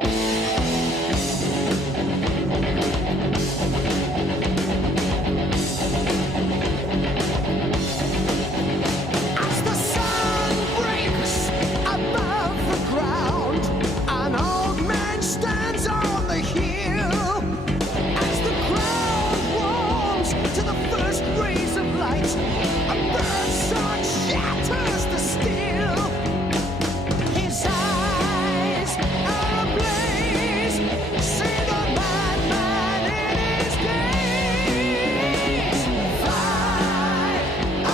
As the sun breaks above the ground, an old man stands on the hill. As the crowd warms to the first rays of light, a bird's song shatters the still. His eyes are ablaze, see the madman in his gaze. Fly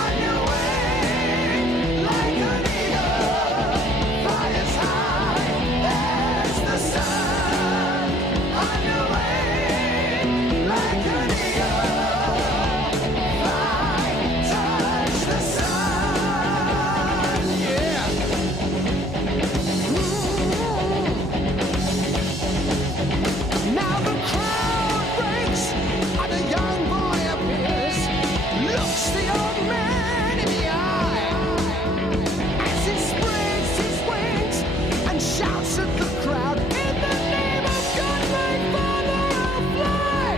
on your way like an eagle, fly as high as the sun. On your way like an eagle, fly, touch the sun. Yeah. Now the crowd breaks and a young boy appears, looks the old man in the eye as he spreads his wings and shouts at the crowd, "In the name of God, my Father, I'll fly!"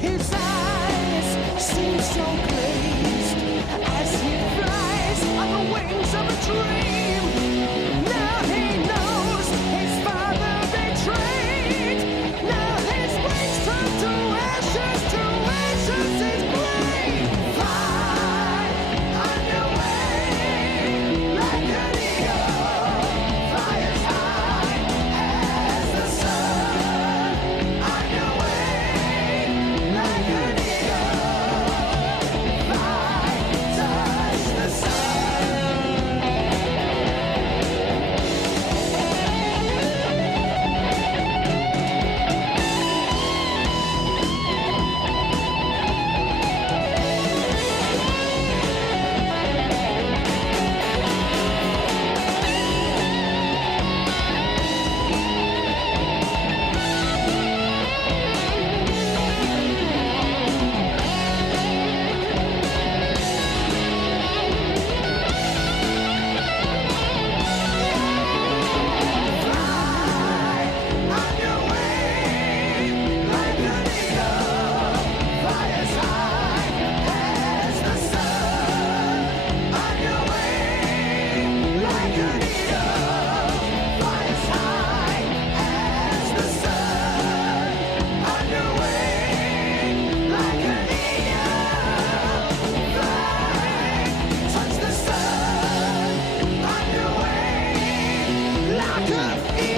His eyes seem so glazed as he flies on the wings of a dream. Now he knows his father betrayed. Now his wings turn to ashes his grave. Fly on your way like an eagle, fly as high as the sun. On your way like an eagle, fly, touch the sun. Fly on your way like an eagle, fly as high as the sun. On your way like an eagle, fly as high as the sun. On your way like an eagle, fly, touch the sun. On your way like an eagle.